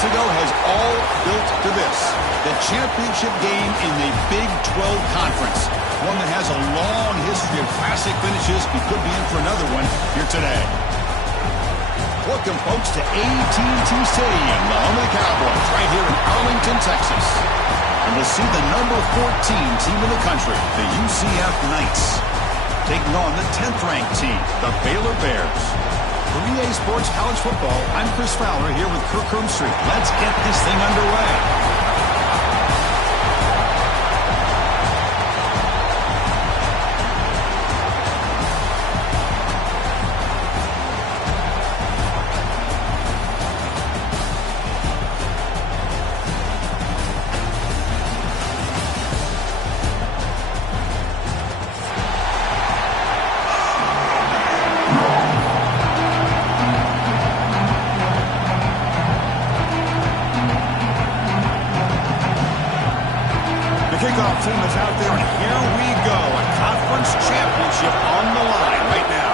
ago has all built to this. The championship game in the Big 12 Conference. One that has a long history of classic finishes. We could be in for another one here today. Welcome, folks, to AT&T Stadium, the home of the Cowboys, right here in Arlington, Texas. And we'll see the number 14 team in the country, the UCF Knights, taking on the 10th-ranked team, the Baylor Bears. For EA Sports College Football, I'm Chris Fowler here with Kirk Herbstreit. Let's get this thing underway. Kickoff team is out there, and here we go. A conference championship on the line right now.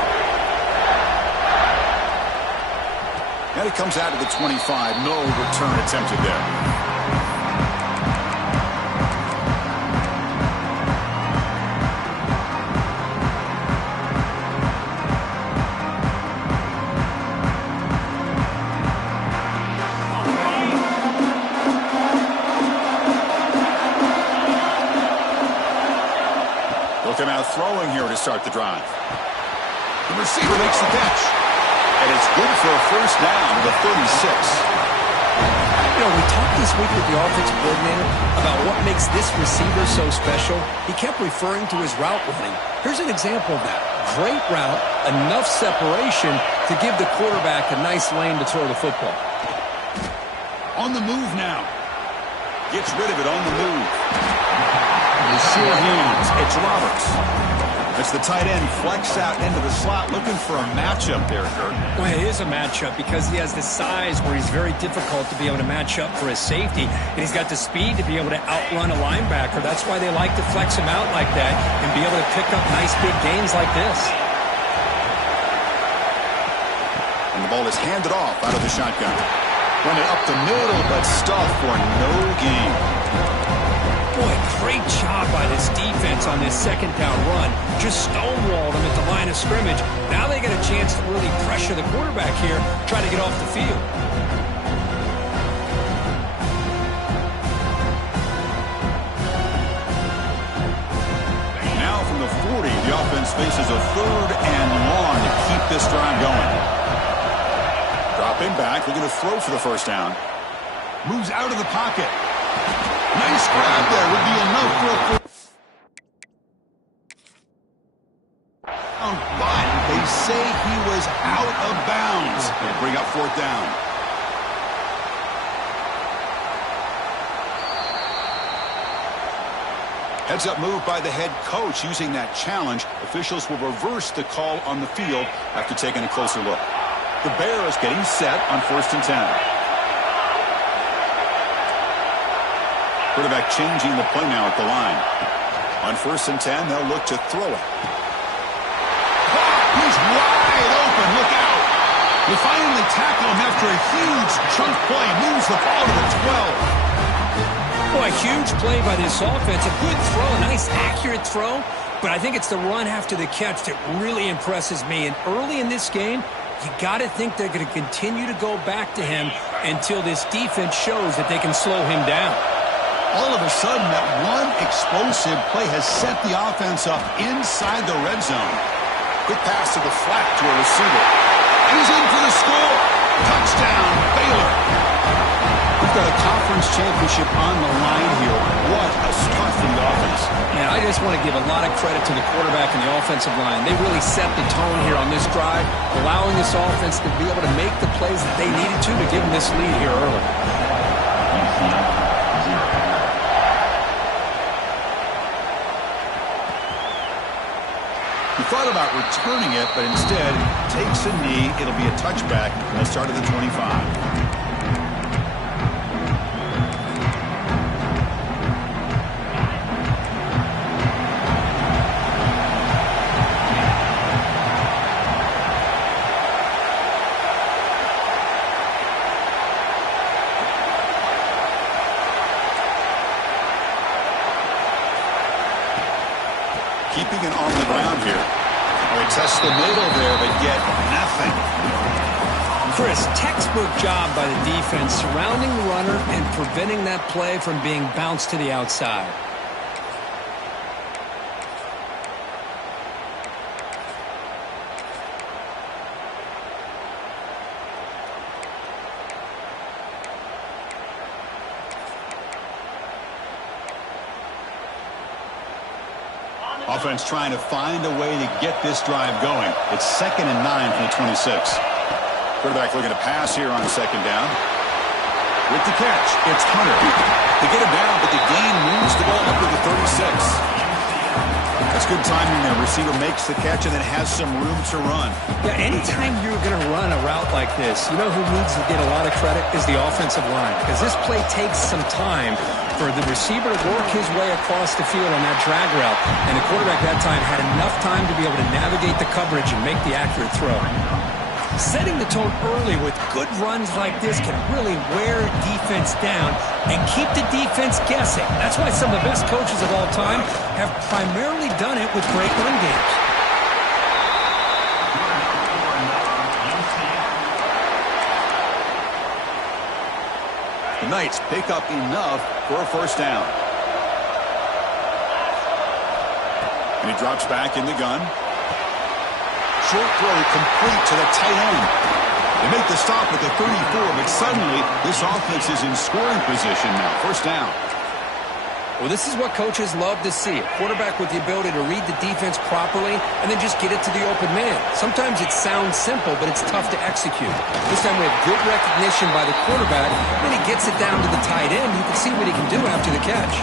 And it comes out to the 25. No return attempted there. Looking out throwing here to start the drive. The receiver makes the catch. And it's good for a first down to the 36. You know, we talked this week with the offensive coordinator about what makes this receiver so special. He kept referring to his route running. Here's an example of that. Great route, enough separation to give the quarterback a nice lane to throw the football. On the move now. Gets rid of it on the move. Sure hands. It's Roberts. It's the tight end flex out into the slot, looking for a matchup there, Kurt. Well, it is a matchup because he has the size where he's very difficult to be able to match up for his safety, and he's got the speed to be able to outrun a linebacker. That's why they like to flex him out like that and be able to pick up nice big gains like this. And the ball is handed off out of the shotgun. Running up the middle, but stuffed for no gain. Boy, great job by this defense on this second down run. Just stonewalled him at the line of scrimmage. Now they get a chance to really pressure the quarterback here, try to get off the field. Now from the 40, the offense faces a 3rd and long to keep this drive going. Dropping back, looking to throw for the first down. Moves out of the pocket. Nice grab there. Would be enough for a first. But they say he was out of bounds. They'll bring up 4th down. Heads up move by the head coach using that challenge. Officials will reverse the call on the field after taking a closer look. The Bears getting set on 1st and 10. Quarterback changing the play now at the line. On 1st and 10, they'll look to throw it. He's wide open. Look out. They finally tackle him after a huge chunk play. Moves the ball to the 12. Boy, a huge play by this offense. A good throw, a nice accurate throw. But I think it's the run after the catch that really impresses me. And early in this game, you got to think they're going to continue to go back to him until this defense shows that they can slow him down. All of a sudden, that one explosive play has set the offense up inside the red zone. Quick pass to the flat to a receiver. And he's in for the score. Touchdown, Baylor. We've got a conference championship on the line here. What a start from the offense. Man, I just want to give a lot of credit to the quarterback and the offensive line. They really set the tone here on this drive, allowing this offense to be able to make the plays that they needed to give them this lead here early. He thought about returning it, but instead takes a knee. It'll be a touchback. They'll start at the 25. ground here. Oh, he tests the middle there, but get nothing. Chris, textbook job by the defense surrounding the runner and preventing that play from being bounced to the outside. Offense trying to find a way to get this drive going. It's 2nd and 9 from the 26. Quarterback looking to pass here on 2nd down. With the catch, it's Hunter. They get him down, but the gain moves the ball up to the 36. That's good timing there. Receiver makes the catch and then has some room to run. Yeah, anytime you're going to run a route like this, you know who needs to get a lot of credit is the offensive line. Because this play takes some time for the receiver to work his way across the field on that drag route. And the quarterback that time had enough time to be able to navigate the coverage and make the accurate throw. Setting the tone early with good runs like this can really wear a defense down and keep the defense guessing. That's why some of the best coaches of all time have primarily done it with great run games. The Knights pick up enough for a first down. And he drops back in the gun. Short throw complete to the tight end. They make the stop at the 34, but suddenly this offense is in scoring position now. First down. Well, this is what coaches love to see. A quarterback with the ability to read the defense properly and then just get it to the open man. Sometimes it sounds simple, but it's tough to execute. This time we have good recognition by the quarterback. Then he gets it down to the tight end. You can see what he can do after the catch.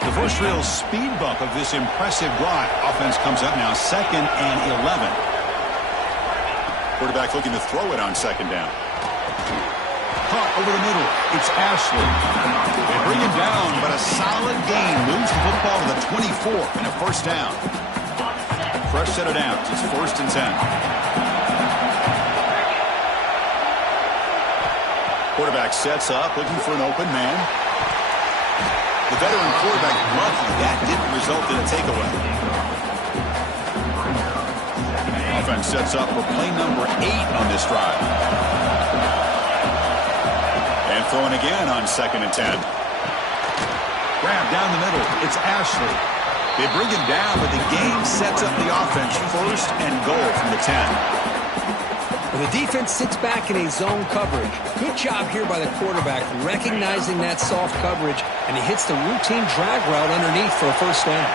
The first real speed bump of this impressive drive. Offense comes up now 2nd and 11. Quarterback looking to throw it on 2nd down. Caught over the middle. It's Ashley. They bring him down, but a solid gain moves the football to the 24 and a first down. Fresh set of downs. It's 1st and 10. Quarterback sets up, looking for an open man. The veteran quarterback lucky that didn't result in a takeaway. Offense sets up for play number 8 on this drive. And throwing again on 2nd and 10. Grab down the middle. It's Ashley. They bring him down, but the game sets up the offense 1st and goal from the 10. Well, the defense sits back in a zone coverage. Good job here by the quarterback recognizing that soft coverage, and he hits the routine drag route underneath for a first down.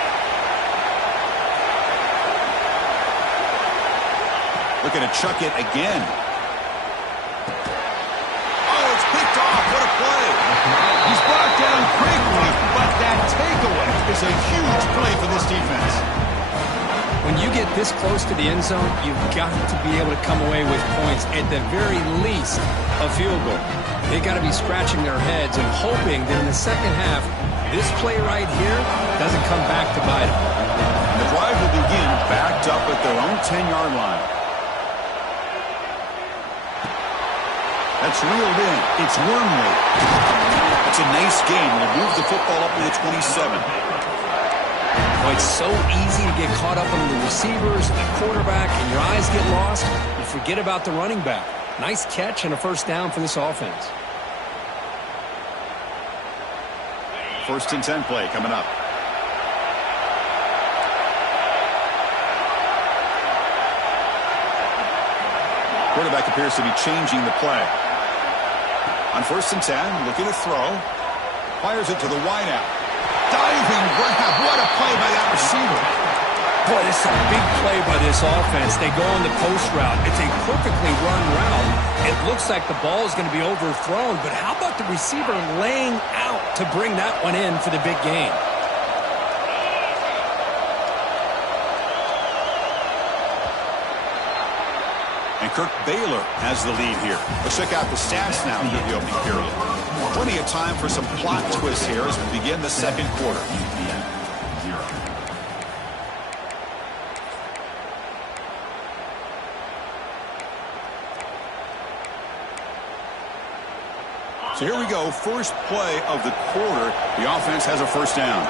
Looking to chuck it again. Oh, it's picked off. What a play. He's brought down quickly, but that takeaway is a huge play for this defense. When you get this close to the end zone, you've got to be able to come away with points, at the very least, a field goal. They've got to be scratching their heads and hoping that in the second half, this play right here doesn't come back to bite them. The drive will begin backed up at their own 10-yard line. That's reeled in. It's Wormley. It's a nice game. It'll move the football up to the 27. Oh, it's so easy to get caught up on the receivers and the quarterback, and your eyes get lost. You forget about the running back. Nice catch and a first down for this offense. 1st and 10 play coming up. Quarterback appears to be changing the play. On 1st and 10, looking to throw. Fires it to the wideout. Diving grab. What a play by that receiver. Boy, this is a big play by this offense. They go on the post route. It's a perfectly run route. It looks like the ball is going to be overthrown, but how about the receiver laying out to bring that one in for the big gain? And Kirk Baylor has the lead here. Let's check out the stats now through the opening period. Plenty of time for some plot twists here as we begin the second quarter. So here we go, first play of the quarter. The offense has a first down.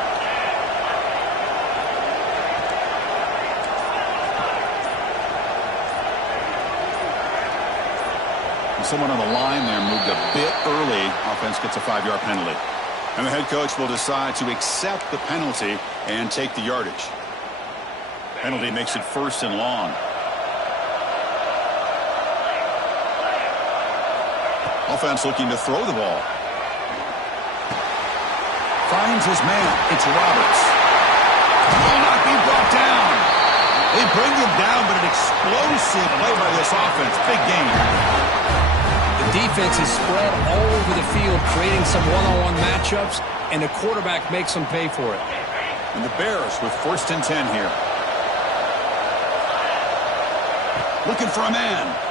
Someone on the line there moved a bit early. Offense gets a 5-yard penalty. And the head coach will decide to accept the penalty and take the yardage. Penalty makes it first and long. Offense looking to throw the ball. Finds his man. It's Roberts. Will not be brought down. They bring him down, but an explosive play by this offense. Big game. The defense is spread all over the field, creating some one-on-one matchups, and the quarterback makes them pay for it. And the Bears with first and 10 here. Looking for a man.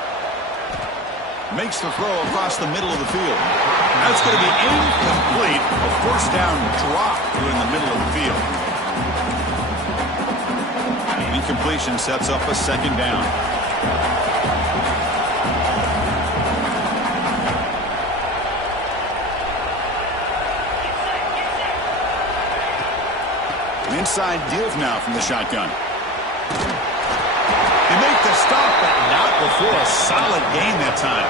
Makes the throw across the middle of the field. That's going to be incomplete. A first down drop here in the middle of the field. Incompletion sets up a second down. An inside give now from the shotgun. They make the stop, but not before a solid gain that time.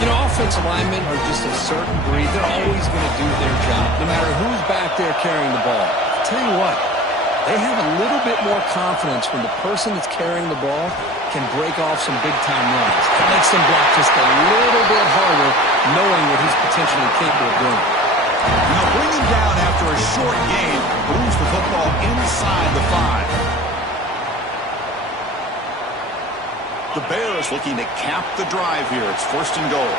You know, offensive linemen are just a certain breed. They're always going to do their job, no matter who's back there carrying the ball. I'll tell you what, they have a little bit more confidence when the person that's carrying the ball can break off some big-time runs. It makes them block just a little bit harder, knowing what he's potentially capable of doing. Now bring him down after a short gain, moves the football inside the 5. The Bears looking to cap the drive here. It's first and goal.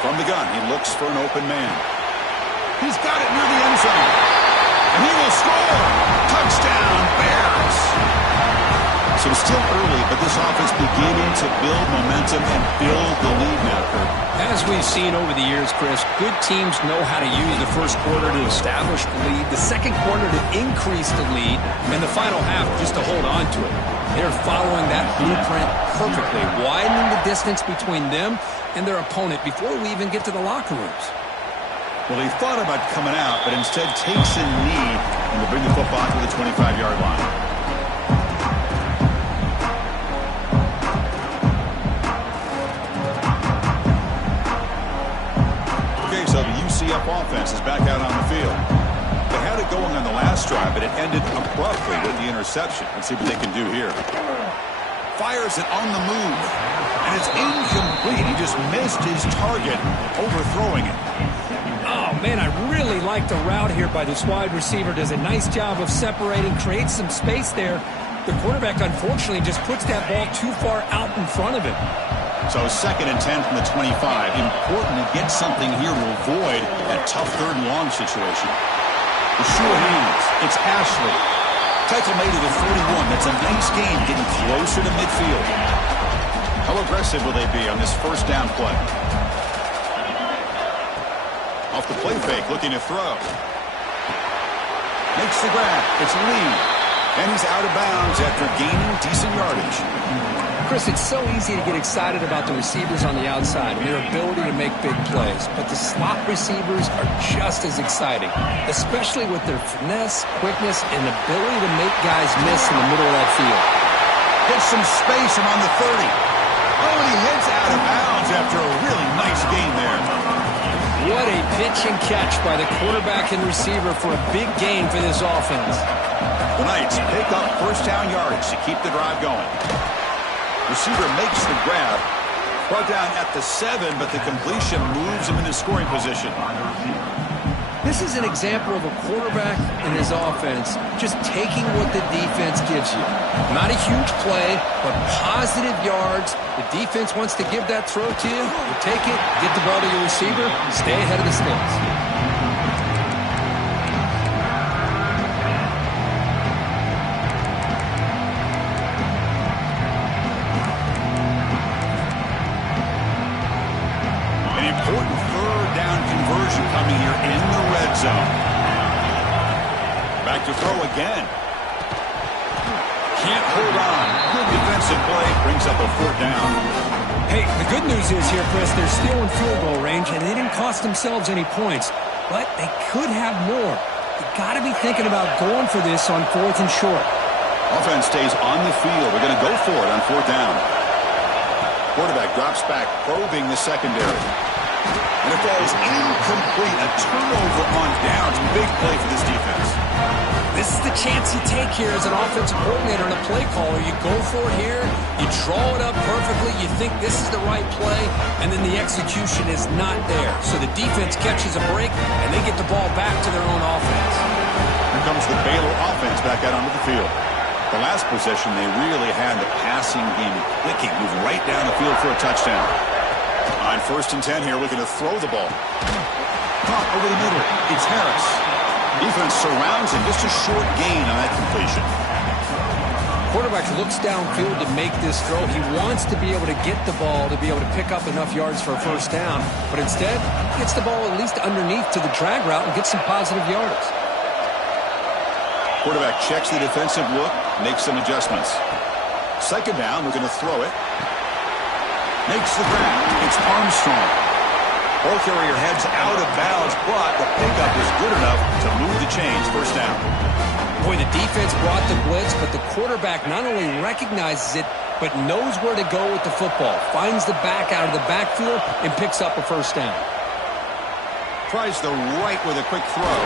From the gun, he looks for an open man. He's got it near the end zone. And he will score. Touchdown, Bears. So it's still early, but this offense beginning to build momentum and build the lead now, Kurt. As we've seen over the years, Chris, good teams know how to use the first quarter to establish the lead, the second quarter to increase the lead, and the final half just to hold on to it. They're following that blueprint perfectly, widening the distance between them and their opponent before we even get to the locker rooms. Well, he thought about coming out, but instead takes a knee and will bring the football to the 25-yard line. So the UCF offense is back out on the field. They had it going on the last drive, but it ended abruptly with the interception. Let's see what they can do here. Fires it on the move, and it's incomplete. He just missed his target, overthrowing it. Oh, man, I really like the route here by this wide receiver. Does a nice job of separating, creates some space there. The quarterback, unfortunately, just puts that ball too far out in front of him. So second and 10 from the 25. Important to get something here to avoid that tough third and long situation. The sure hands. It's Ashley. Tackle made to the 41. That's a nice gain, getting closer to midfield. How aggressive will they be on this first down play? Off the play fake, looking to throw. Makes the grab. It's Lee. And he's out of bounds after gaining decent yardage. Chris, it's so easy to get excited about the receivers on the outside and their ability to make big plays, but the slot receivers are just as exciting, especially with their finesse, quickness, and ability to make guys miss in the middle of that field. Gets some space and on the 30. Oh, and he heads out of bounds after a really nice gain there. What a pitch and catch by the quarterback and receiver for a big gain for this offense. The Knights pick up first down yardage to keep the drive going. Receiver makes the grab. Brought down at the 7, but the completion moves him into scoring position. This is an example of a quarterback and his offense just taking what the defense gives you. Not a huge play, but positive yards. The defense wants to give that throw to you. You take it, get the ball to your receiver, stay ahead of the sticks. Coming here in the red zone. Back to throw again. Can't hold on. Good defense defensive play brings up a 4th down. Hey, the good news is here, Chris, they're still in field goal range, and they didn't cost themselves any points. But they could have more. You got to be thinking about going for this on 4th and short. Offense stays on the field. They're going to go for it on 4th down. Quarterback drops back, probing the secondary. And it falls incomplete. A turnover on downs. Big play for this defense. This is the chance you take here as an offensive coordinator and a play caller. You go for it here, you draw it up perfectly, you think this is the right play, and then the execution is not there. So the defense catches a break, and they get the ball back to their own offense. Here comes the Baylor offense back out onto the field. The last possession, they really had the passing game clicking, moved right down the field for a touchdown. On 1st and 10 here, looking to throw the ball. Caught over the middle. It's Harris. Defense surrounds him. Just a short gain on that completion. Quarterback looks downfield to make this throw. He wants to be able to get the ball to be able to pick up enough yards for a 1st down. But instead, gets the ball at least underneath to the drag route and gets some positive yards. Quarterback checks the defensive look, makes some adjustments. 2nd down, we're going to throw it. Makes the grab. It's Armstrong. Ball carrier heads out of bounds, but the pickup is good enough to move the chains. 1st down. Boy, the defense brought the blitz, but the quarterback not only recognizes it, but knows where to go with the football. Finds the back out of the backfield and picks up a 1st down. Tries the right with a quick throw.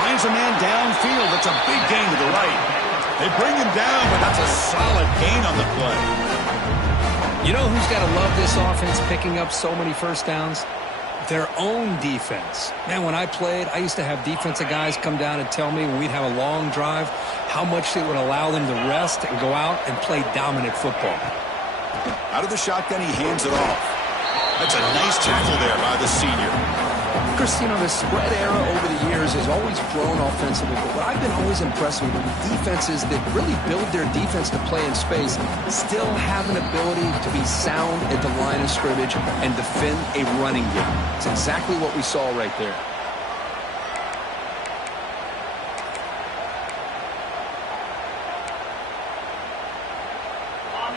Finds a man downfield. That's a big gain to the right. They bring him down, but that's a solid gain on the play. You know who's got to love this offense picking up so many 1st downs? Their own defense. Man, when I played, I used to have defensive guys come down and tell me when we'd have a long drive how much it would allow them to rest and go out and play dominant football. Out of the shotgun, he hands it off. That's a nice tackle there by the senior. Chris, you know, the spread era over the years has always grown offensively, but what I've been always impressed with defenses that really build their defense to play in space still have an ability to be sound at the line of scrimmage and defend a running game. It's exactly what we saw right there.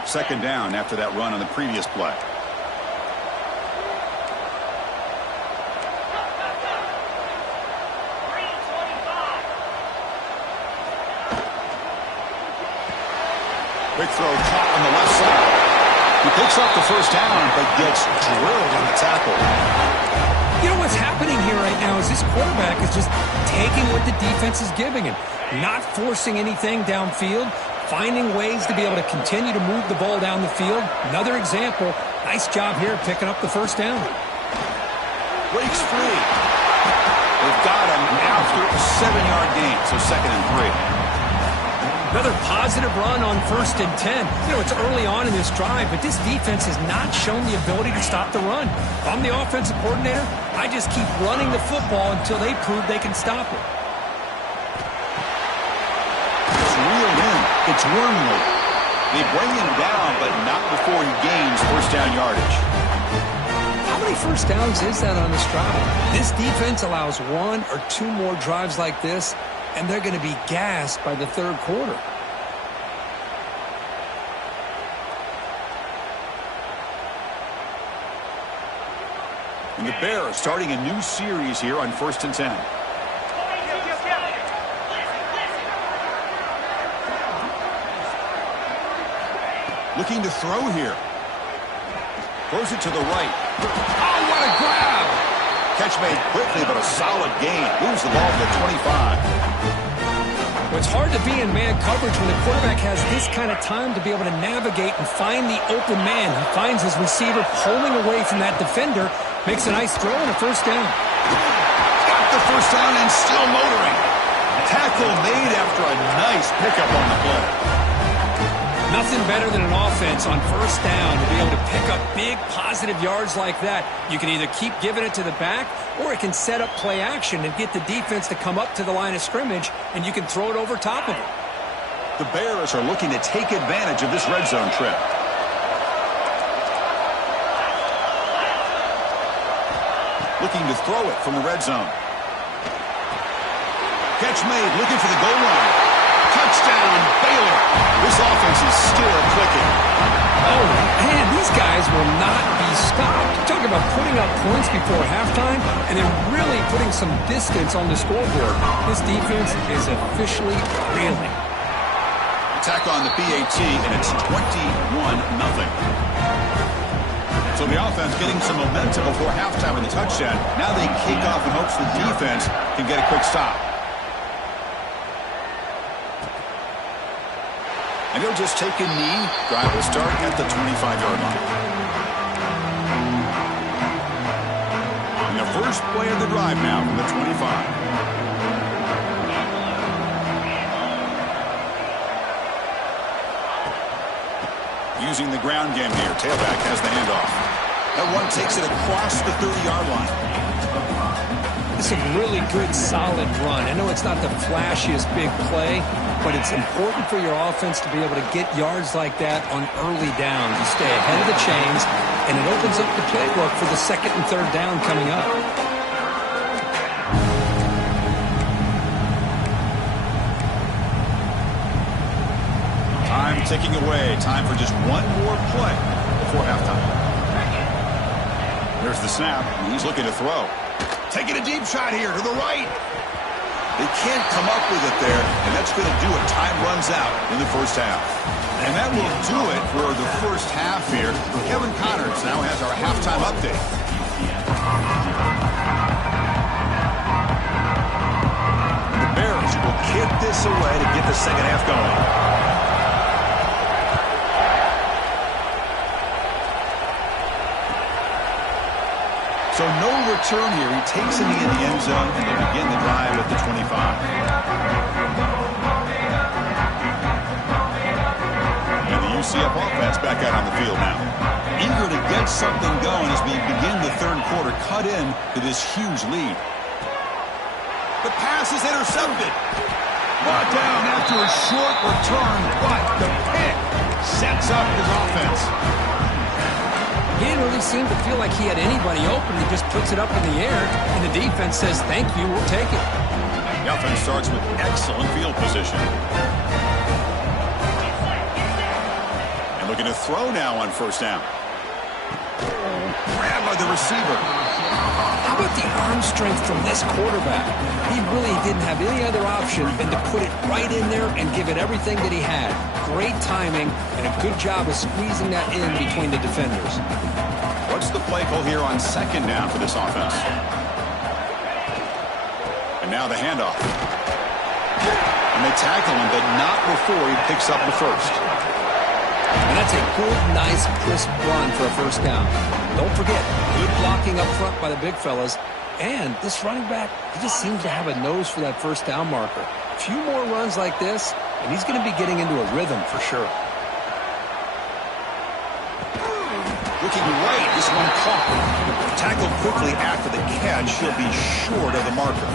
Second down after that run on the previous play. Quick throw caught on the left side. He picks up the 1st down, but gets drilled on the tackle. You know what's happening here right now is this quarterback is just taking what the defense is giving him, not forcing anything downfield, finding ways to be able to continue to move the ball down the field. Another example, nice job here picking up the 1st down. Breaks free. They've got him after a 7-yard gain, so 2nd and 3. Another positive run on 1st and 10. You know, it's early on in this drive, but this defense has not shown the ability to stop the run. If I'm the offensive coordinator, I just keep running the football until they prove they can stop it. It's reeled in. It's Wormley. They bring him down, but not before he gains 1st down yardage. How many 1st downs is that on this drive? This defense allows 1 or 2 more drives like this, and they're going to be gassed by the 3rd quarter. And the Bears starting a new series here on 1st and 10. Looking to throw here. Throws it to the right. Oh, what a grab! Catch made quickly, but a solid gain. Moves the ball to the 25. Well, it's hard to be in man coverage when the quarterback has this kind of time to be able to navigate and find the open man. He finds his receiver pulling away from that defender, makes a nice throw and a 1st down. Got the 1st down and still motoring. Tackle made after a nice pickup on the play. Nothing better than an offense on 1st down to be able to pick up big positive yards like that. You can either keep giving it to the back, or it can set up play action and get the defense to come up to the line of scrimmage, and you can throw it over top of it. The Bears are looking to take advantage of this red zone trip. Looking to throw it from the red zone. Catch made, looking for the goal line. Touchdown, Baylor. This offense is still clicking. Oh, man, these guys will not be stopped. Talk about putting up points before halftime and then really putting some distance on the scoreboard. This defense is officially reeling. Attack on the PAT, and it's 21-0. So the offense getting some momentum before halftime with the touchdown. Now they kick off in hopes the defense can get a quick stop. And he'll just take a knee. Drive will start at the 25-yard line. And the first play of the drive now from the 25. Using the ground game here. Tailback has the handoff. That one takes it across the 30-yard line. It's a really good, solid run. I know it's not the flashiest big play, but it's important for your offense to be able to get yards like that on early downs. You stay ahead of the chains, and it opens up the playbook for the second and third down coming up. Time ticking away. Time for just one more play before halftime. There's the snap. He's looking to throw. Taking a deep shot here to the right. They can't come up with it there, and that's going to do it. Time runs out in the first half. And that will do it for the first half here. Kevin Connors now has our halftime update. The Bears will kick this away to get the second half going. So no return here. He takes a knee in the end zone, and they begin the drive at the 25. And the UCF offense back out on the field now. Eager to get something going as we begin the third quarter. Cut in to this huge lead. The pass is intercepted. Brought down after a short return, but the pick sets up his offense. He didn't really seem to feel like he had anybody open. He just puts it up in the air, and the defense says, thank you, we'll take it. The offense starts with excellent field position. And looking to throw now on first down. Grabbed by the receiver. How about the arm strength from this quarterback? He really didn't have any other option than to put it right in there and give it everything that he had. Great timing and a good job of squeezing that in between the defenders. What's the play call here on second down for this offense? And now the handoff. And they tackle him, but not before he picks up the first. And that's a good, nice, crisp run for a first down. Don't forget, good blocking up front by the big fellas. And this running back, he just seems to have a nose for that first down marker. A few more runs like this, and he's going to be getting into a rhythm for sure. Looking right, this one caught. Tackled quickly after the catch. He'll be short of the marker.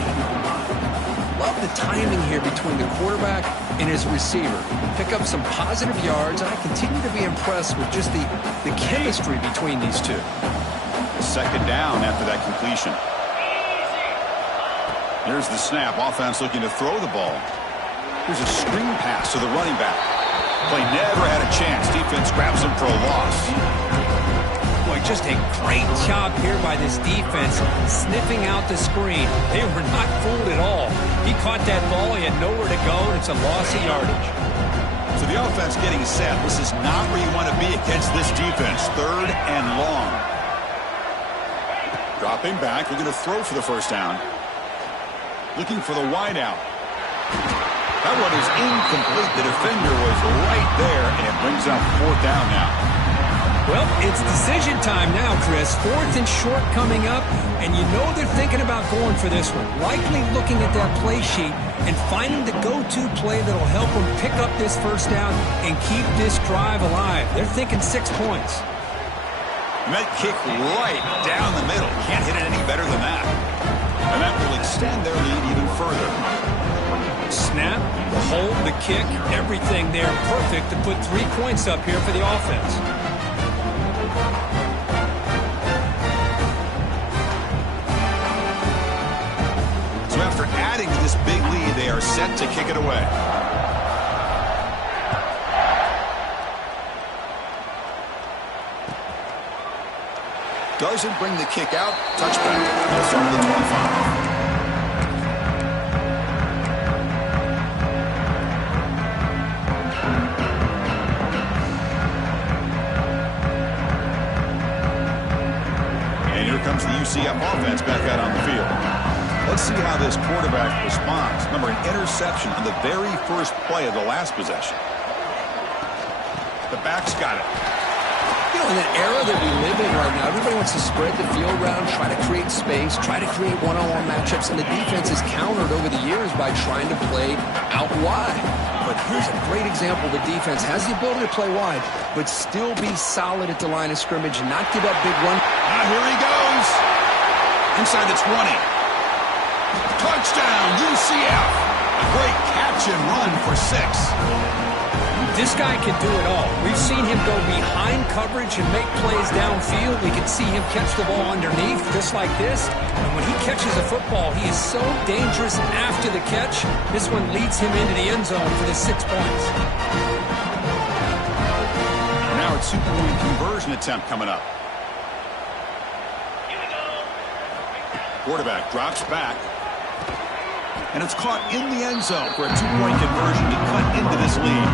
Love the timing here between the quarterback and his receiver. Pick up some positive yards, and I continue to be impressed with just the chemistry between these two. Second down after that completion. Here's the snap. Offense looking to throw the ball. Here's a screen pass to the running back. Play never had a chance. Defense grabs him for a loss. Boy, just a great job here by this defense, sniffing out the screen. They were not fooled at all. He caught that ball. He had nowhere to go, and it's a loss of yardage. So the offense getting set. This is not where you want to be against this defense. Third and long. Dropping back, looking to throw for the first down. Looking for the wide out. That one is incomplete. The defender was right there, and it brings up fourth down now. Well, it's decision time now, Chris. Fourth and short coming up, and you know they're thinking about going for this one. Likely looking at that play sheet and finding the go-to play that'll help them pick up this first down and keep this drive alive. They're thinking 6 points. And that kick right down the middle. Can't hit it any better than that. And that will extend their lead even further. Snap, the hold, the kick, everything there perfect to put 3 points up here for the offense. So after adding to this big lead, they are set to kick it away. Doesn't bring the kick out. Touchback. They'll start at the 25. Comes the UCF offense back out on the field. Let's see how this quarterback responds. Remember, an interception on the very first play of the last possession. The back's got it. You know, in the era that we live in right now, everybody wants to spread the field around, try to create space, try to create one-on-one matchups, and the defense is countered over the years by trying to play out wide. But here's a great example. The defense has the ability to play wide, but still be solid at the line of scrimmage and not give up big run. Now here he goes. Inside the 20. Touchdown, UCF. A great catch and run for 6. This guy can do it all. We've seen him go behind coverage and make plays downfield. We can see him catch the ball underneath just like this. And when he catches a football, he is so dangerous after the catch. This one leads him into the end zone for the 6 points. Now a 2-point conversion attempt coming up. Quarterback drops back. And it's caught in the end zone for a 2-point conversion to cut into this lead.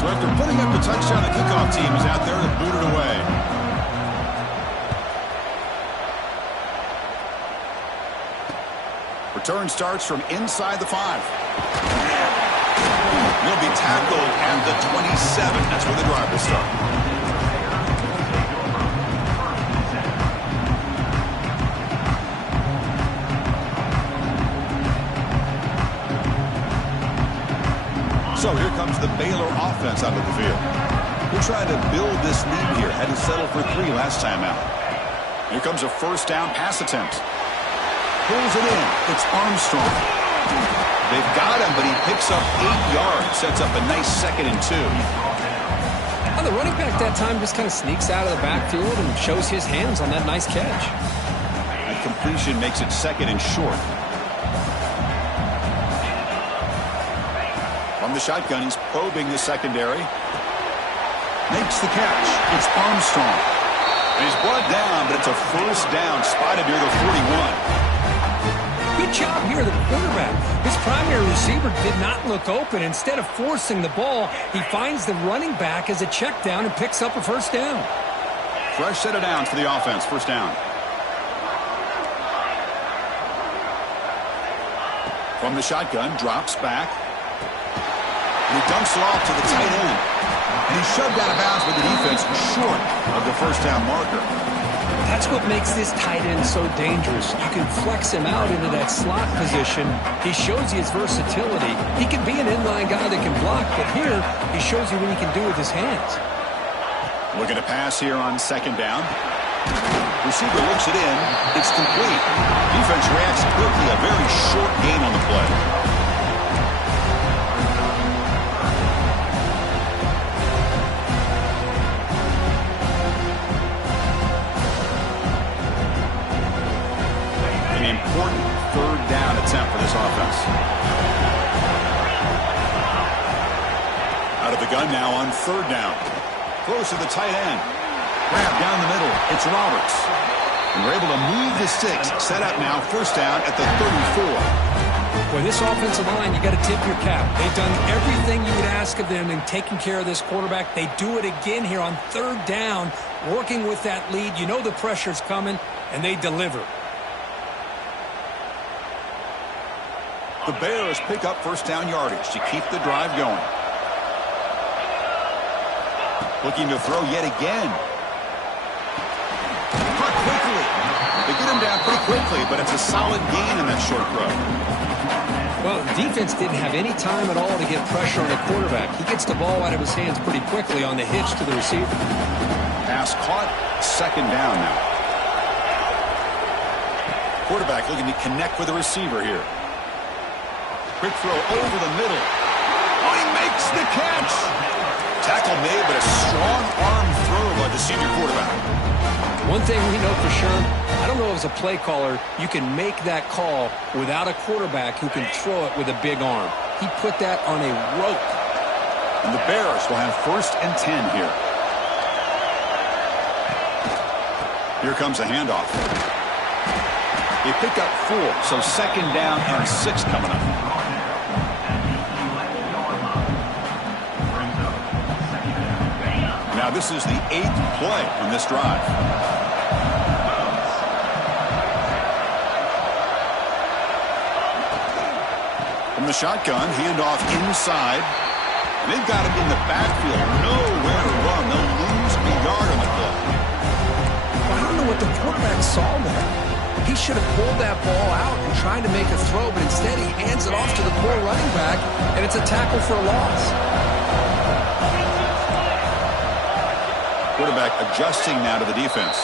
So after putting up the touchdown, the kickoff team is out there to boot it away. Return starts from inside the 5. He'll be tackled at the 27. That's where the drive will start. So here comes the Baylor offense out of the field. We're trying to build this lead here. Had to settle for 3 last time out. Here comes a first down pass attempt. Pulls it in. It's Armstrong. They've got him, but he picks up 8 yards. Sets up a nice 2nd and 2. Well, the running back that time just kind of sneaks out of the backfield and shows his hands on that nice catch. That completion makes it 2nd and short. From the shotgun, he's probing the secondary. Makes the catch. It's Armstrong. And he's brought down, but it's a first down spotted near the 41. Good job here, the quarterback. His primary receiver did not look open. Instead of forcing the ball, he finds the running back as a check down and picks up a first down. Fresh set of downs for the offense. First down. From the shotgun, drops back. And he dumps it off to the tight end. And he's shoved out of bounds with the defense short of the first down marker. That's what makes this tight end so dangerous. You can flex him out into that slot position. He shows you his versatility. He can be an inline guy that can block, but here he shows you what he can do with his hands. Looking to pass here on 2nd down. Receiver looks it in. It's complete. Defense reacts quickly. A very short gain on the play. Important 3rd down attempt for this offense. Out of the gun now on 3rd down. Close to the tight end. Grab down the middle. It's Roberts. And we're able to move the sticks. Set up now. First down at the 34. For this offensive line, you got to tip your cap. They've done everything you would ask of them in taking care of this quarterback. They do it again here on 3rd down, working with that lead. You know the pressure's coming, and they deliver. The Bears pick up first down yardage to keep the drive going. Looking to throw yet again. Caught quickly. They get him down pretty quickly, but it's a solid gain in that short throw. Well, the defense didn't have any time at all to get pressure on the quarterback. He gets the ball out of his hands pretty quickly on the hitch to the receiver. Pass caught. 2nd down now. Quarterback looking to connect with the receiver here. Quick throw over the middle. Oh, he makes the catch. Tackle made, but a strong arm throw by the senior quarterback. One thing we know for sure, I don't know as a play caller, you can make that call without a quarterback who can throw it with a big arm. He put that on a rope. And the Bears will have 1st and 10 here. Here comes a handoff. They pick up 4, so 2nd down and 6 coming up. Now this is the 8th play on this drive. From the shotgun, handoff inside. And they've got him in the backfield. Nowhere to run. They'll lose a yard on the play. I don't know what the quarterback saw there. He should have pulled that ball out and tried to make a throw, but instead he hands it off to the poor running back, and it's a tackle for a loss. Quarterback adjusting now to the defense.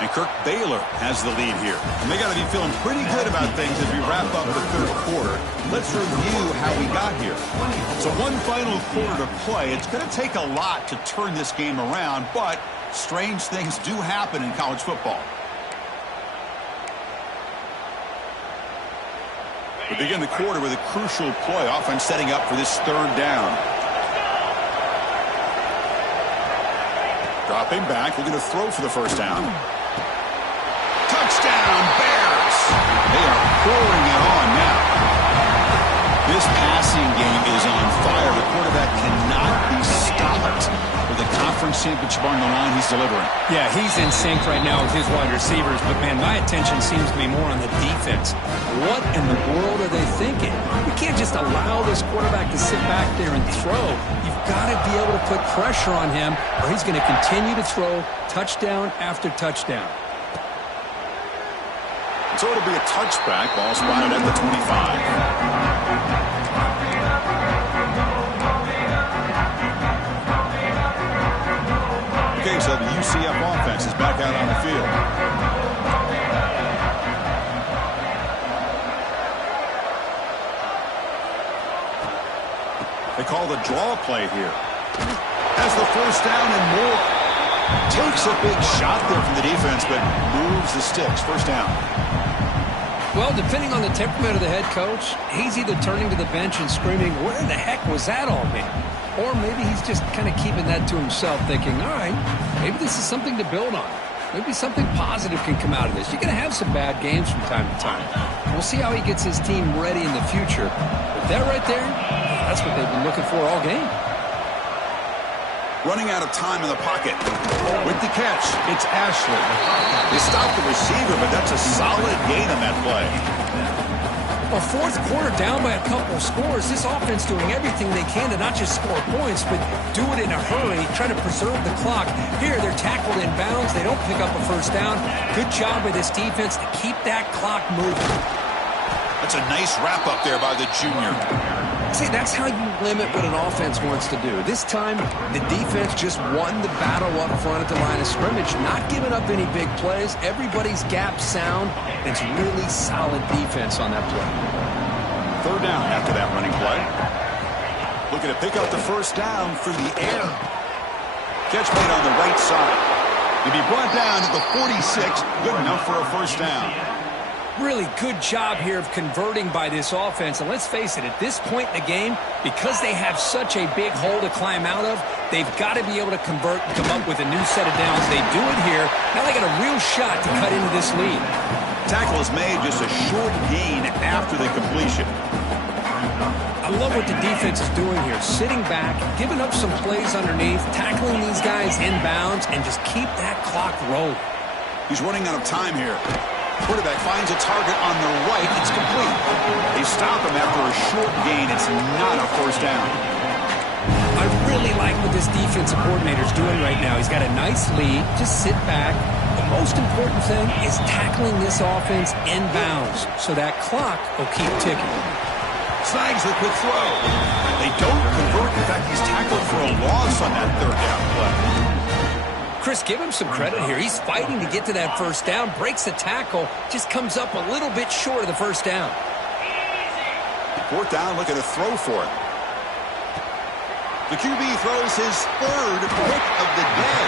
And Kirk Baylor has the lead here. And they got to be feeling pretty good about things as we wrap up the 3rd quarter. Let's review how we got here. So one final quarter to play. It's going to take a lot to turn this game around, but strange things do happen in college football. We begin the quarter with a crucial play. Offense setting up for this 3rd down. Dropping back, looking to throw for the 1st down. Touchdown, Bears! They are pouring it on now. This passing game is on fire. The quarterback cannot be stopped. With the conference championship on the line, he's delivering. Yeah, he's in sync right now with his wide receivers, but, man, my attention seems to be more on the defense. What in the world are they thinking? We can't just allow this quarterback to sit back there and throw. You've got to be able to put pressure on him, or he's going to continue to throw touchdown after touchdown. So it'll be a touchback. Ball spotted at the 25. Okay, so the UCF offense is back out on the field. They call the draw play here. Has the 1st down and more. Takes a big shot there from the defense, but moves the sticks. 1st down. Well, depending on the temperament of the head coach, he's either turning to the bench and screaming, where the heck was that all been? Or maybe he's just kind of keeping that to himself, thinking, all right, maybe this is something to build on. Maybe something positive can come out of this. You're going to have some bad games from time to time. We'll see how he gets his team ready in the future. But that right there, that's what they've been looking for all game. Running out of time in the pocket. With the catch, it's Ashley. They stopped the receiver, but that's a solid gain on that play. A 4th quarter down by a couple of scores. This offense doing everything they can to not just score points, but do it in a hurry, try to preserve the clock. Here, they're tackled in bounds. They don't pick up a 1st down. Good job by this defense to keep that clock moving. That's a nice wrap-up there by the junior. See, that's how you limit what an offense wants to do. This time, the defense just won the battle up front at the line of scrimmage, not giving up any big plays. Everybody's gap sound. It's really solid defense on that play. 3rd down after that running play. Looking to pick up the 1st down through the air. Catch made on the right side. He'll be brought down at the 46. Good enough for a 1st down. Really good job here of converting by this offense. And let's face it, at this point in the game, because they have such a big hole to climb out of, they've got to be able to convert and come up with a new set of downs. They do it here. Now they got a real shot to cut into this lead. Tackle is made, just a short gain after the completion. I love what the defense is doing here. Sitting back, giving up some plays underneath, tackling these guys inbounds, and just keep that clock rolling. He's running out of time here. Quarterback finds a target on the right. It's complete. They stop him after a short gain. It's not a 1st down. I really like what this defensive coordinator is doing right now. He's got a nice lead. Just sit back. The most important thing is tackling this offense inbounds so that clock will keep ticking. Snags the quick throw. They don't convert. In fact, he's tackled for a loss on that 3rd down play. Chris, give him some credit here. He's fighting to get to that 1st down, breaks the tackle, just comes up a little bit short of the 1st down. 4th down, looking to throw for it. The QB throws his 3rd pick of the day.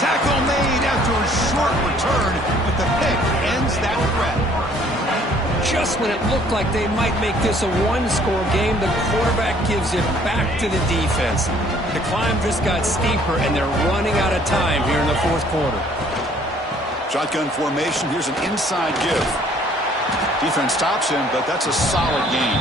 Tackle made after a short return, but the pick ends that threat. Just when it looked like they might make this a one-score game, the quarterback gives it back to the defense. The climb just got steeper, and they're running out of time here in the fourth quarter. Shotgun formation. Here's an inside give. Defense stops him, but that's a solid gain.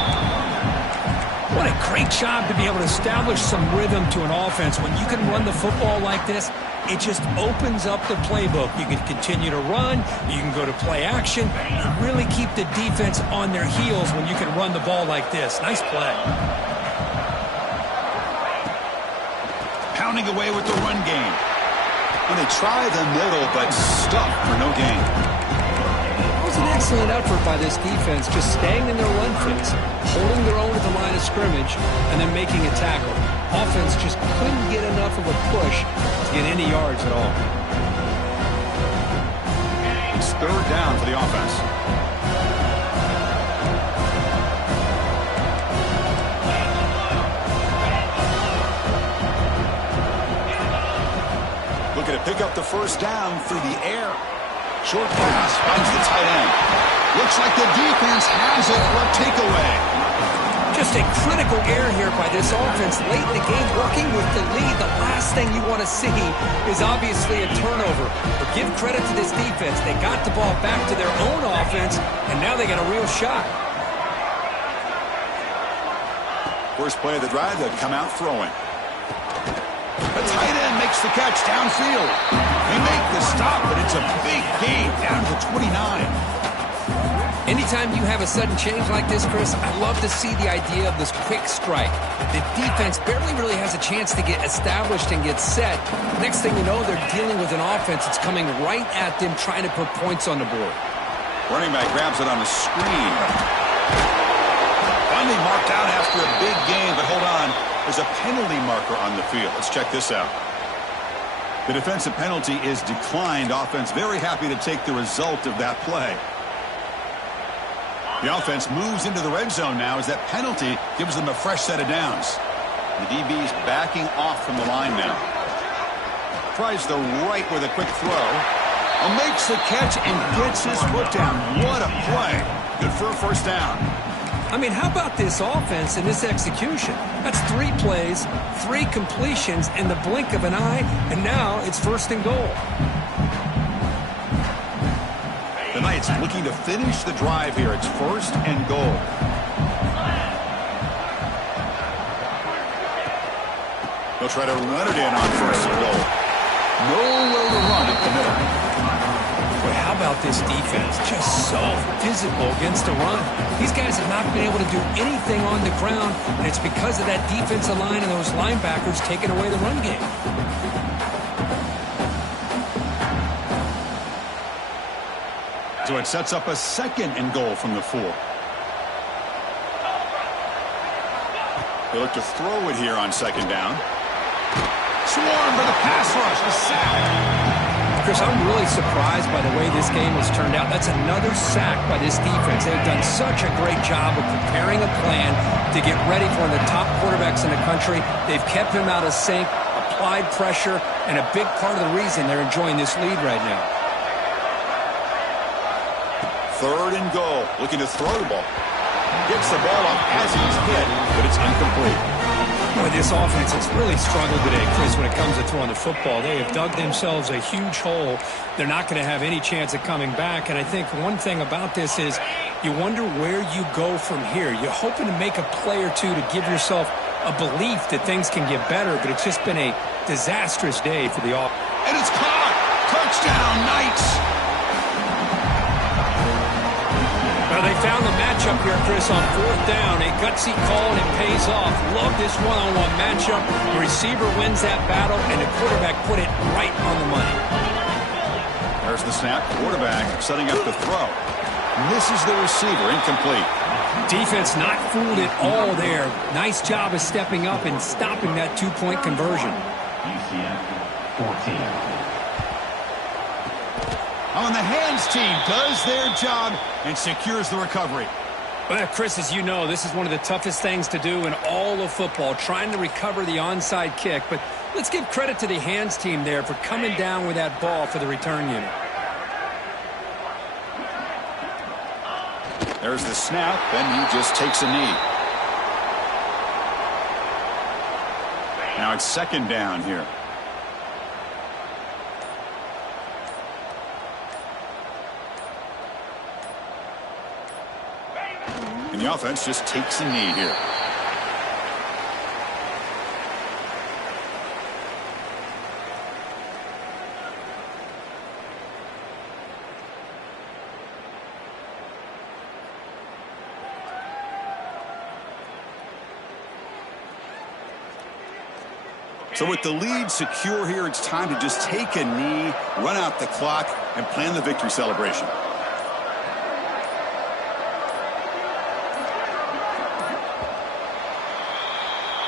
What a great job to be able to establish some rhythm to an offense. When you can run the football like this, it just opens up the playbook. You can continue to run. You can go to play action. You really keep the defense on their heels when you can run the ball like this. Nice play. Pounding away with the run game. And they try the middle, but stuck for no gain. It was an excellent effort by this defense, just staying in their run fits, holding their own at the line of scrimmage, and then making a tackle. Offense just couldn't get enough of a push to get any yards at all. It's third down for the offense. Looking to pick up the first down through the air. Short pass finds the tight end. Looks like the defense has it for a takeaway. Just a critical error here by this offense late in the game, working with the lead. The last thing you want to see is obviously a turnover. But give credit to this defense. They got the ball back to their own offense, and now they got a real shot. First play of the drive, they'll come out throwing. The tight end makes the catch downfield. They make the stop, but it's a big gain down to the 29. Anytime you have a sudden change like this, Chris, I love to see the idea of this quick strike. The defense barely really has a chance to get established and get set. Next thing you know, they're dealing with an offense that's coming right at them, trying to put points on the board. Running back grabs it on the screen. Finally marked out after a big gain, but hold on. There's a penalty marker on the field. Let's check this out. The defensive penalty is declined. Offense very happy to take the result of that play. The offense moves into the red zone now as that penalty gives them a fresh set of downs. The DB's backing off from the line now. Tries the right with a quick throw. Makes the catch and gets his foot down. What a play. Good for a first down. I mean, how about this offense and this execution? That's 3 plays, 3 completions in the blink of an eye, and now it's first and goal. The Knights looking to finish the drive here. It's first and goal. They'll try to run it in on first and goal. Nowhere to run up the middle. But how about this defense? Just so physical against the run. These guys have not been able to do anything on the ground, and it's because of that defensive line and those linebackers taking away the run game. So it sets up a second and goal from the 4. They look to throw it here on second down. Swarm for the pass rush, the sack. Chris, I'm really surprised by the way this game has turned out. That's another sack by this defense. They've done such a great job of preparing a plan to get ready for one of the top quarterbacks in the country. They've kept him out of sync, applied pressure, and a big part of the reason they're enjoying this lead right now. Third and goal, looking to throw the ball. Gets the ball up as he's hit, but it's incomplete. Boy, this offense has really struggled today, Chris, when it comes to throwing the football. They have dug themselves a huge hole. They're not going to have any chance of coming back. And I think one thing about this is you wonder where you go from here. You're hoping to make a play or two to give yourself a belief that things can get better, but it's just been a disastrous day for the offense. And it's caught! Touchdown, Knights! Well, they found the matchup here, Chris, on fourth down. A gutsy call, and it pays off. Love this one-on-one matchup. The receiver wins that battle, and the quarterback put it right on the money. There's the snap. Quarterback setting up the throw. Misses the receiver. Incomplete. Defense not fooled at all there. Nice job of stepping up and stopping that two-point conversion. UCF 14. On the hands team does their job and secures the recovery. Well, Chris, as you know, this is one of the toughest things to do in all of football, trying to recover the onside kick. But Let's give credit to the hands team there for coming down with that ball for the return unit. There's the snap, and he just takes a knee. Now it's second down here. And the offense just takes a knee here. So with the lead secure here, it's time to just take a knee, run out the clock, and plan the victory celebration.